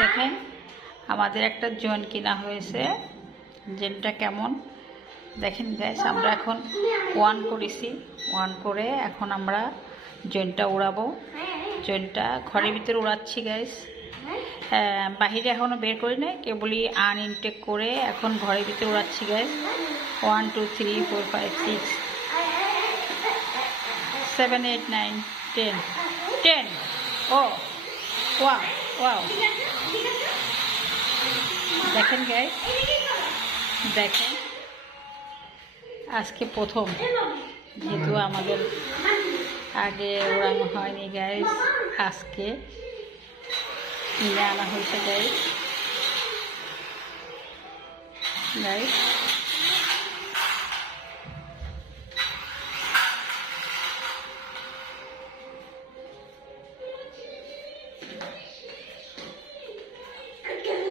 দেখেন আমাদের একটা জয়েন কিনা হয়েছে, জেনটা কেমন দেখেন গাইস। আমরা এখন ওয়ান করেছি, ওয়ান করে এখন আমরা জয়েনটা উড়াবো। জয়েনটা ঘরের ভিতরে উড়াচ্ছি গাইস, বাহিরে এখনও বের করি নাই, কেবলই আনইনটেক করে এখন ঘরের ভিতরে উড়াচ্ছি গাইস। 1 2 3 4 5 6 7 8 9 10 10। ও ওয়াও ওয়াও, দেখেন গাইস, দেখেন আজকে প্রথম, যেহেতু আমাদের আগে ওড়ানো হয়নি গাইস, আজকে কিনে আনা হয়েছে গাইস।